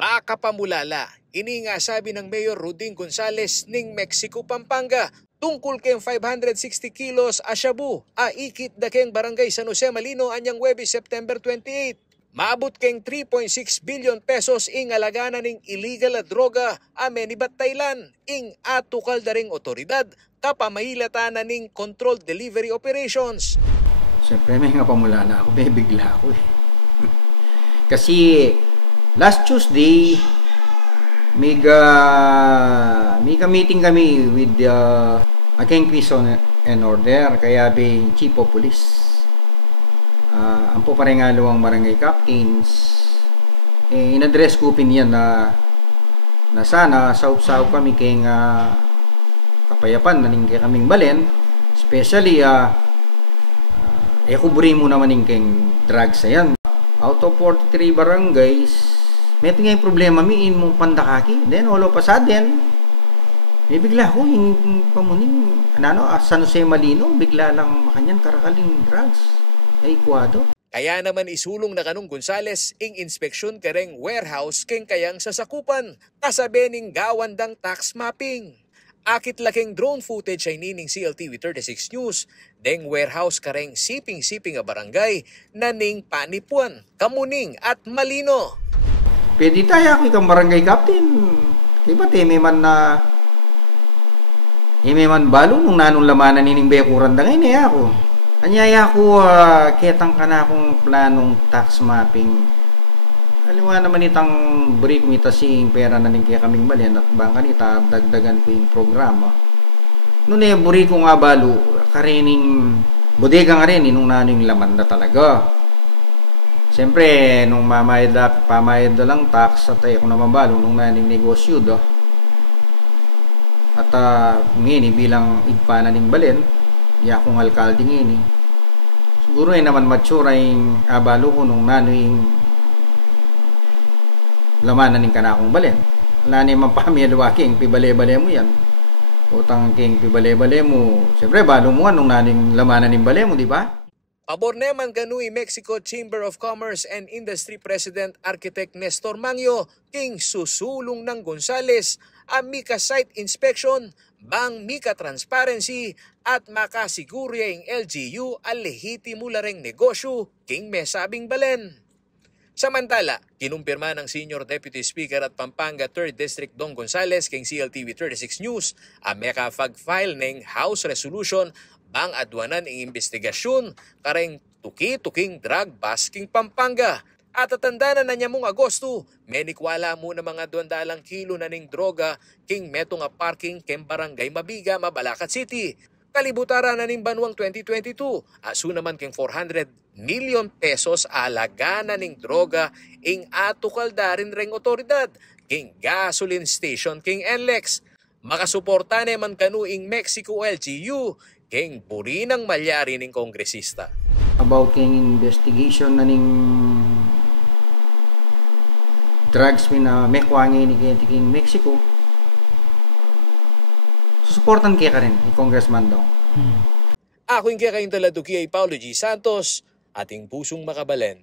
Makapamulala, ini nga sabi ng Mayor Ruding Gonzales ning Mexico, Pampanga, tungkol keng 560 kilos a shabu a ikit da keng barangay San Jose Malino anyang Huwebes, September 28. Maabot keng 3.6 billion pesos ing alagana ning illegal na droga a menibat Thailand ing atukal da ring otoridad kapamailatan ning controlled delivery operations. Siyempre may nga pamulala ako, may bigla ako eh. Kasi last Tuesday, may meeting kami with a King Quezon and Order, kaya being Chief of Police. Ang po parengalawang barangay captains, in-address ko opinion na sana saup-saup kami kayong kapayapan na kay kaming balen, especially kuburi mo naman kayong drugs na yan. Out of 43 barangays, may tingay problema miin mong pandakaki. Then all of a sudden, may bigla ko yung pamuning San Jose Malino, bigla lang makanyan karakaling drugs ay kuwado. Kaya naman isulong na kanong Gonzales ing inspeksyon kareng warehouse keng kayang sasakupan kasabi ning gawandang tax mapping. Akit laking drone footage ay nining CLTV 36 News, deng warehouse kareng siping-siping a barangay na ning Panipuan, Kamuning at Malino. Pwede tayo ako ikang barangay captain. Diba may man balo nung nanong lamanan nining bekuran da ngayon ako. Anyaya ko ketang ka na akong planong tax mapping. Alam nga naman itang buri kumita sing pera na ning kaya kaming balian at bangka nita dagdagan ko yung programa. Noon buri ko nga balo karining bodega nga rin nung nanong laman na talaga. Siyempre nung pamayad na lang tax at ako naman balo nung naning negosyo do. At ngayon bilang igpa na ning balen, ya akong alkalde ngayon siguro naman mature yung abalo ko nung nanoing lamanan ng kanakong balen. Wala naman pamilwaking pibale-bale mo yan. Utang king pibale-bale mo. Siyempre, balo mo nga nung naning lamanan ng bale mo, di ba? Pabor naman kanui Mexico Chamber of Commerce and Industry President Architect Nestor Mangyo king susulong ng Gonzales ang Mika site inspection, bang Mika transparency at makasiguro yung LGU ang lehitimo lareng negosyo king mesabing balen. Samantala, kinumpirma ng Senior Deputy Speaker at Pampanga 3rd District Dong Gonzales king CLTV 36 News ang makafag-file ng House Resolution bang adwanan ang investigasyon kareng tuki-tuking drug busking Pampanga. At tatanda na niya mong Agosto, menikwala mo na mga 200 kilo na ning droga king meto nga parking kem barangay Mabiga, Mabalacat City. Kalibutara na ning banwang 2022, aso naman king 400 million pesos alaga na ning droga ing atukal darin reng otoridad king gasoline station king NLEX. Makasuporta naman kanu ing Mexico LGU king buri ng malyari ning kongresista. About king investigation na ning drugs na mekwangin ni king Mexico, susuportan kaya ka rin ni Congressman Dong. Ako yung kaya kayong taladuki ay Paulo G. Santos, ating pusong makabalen.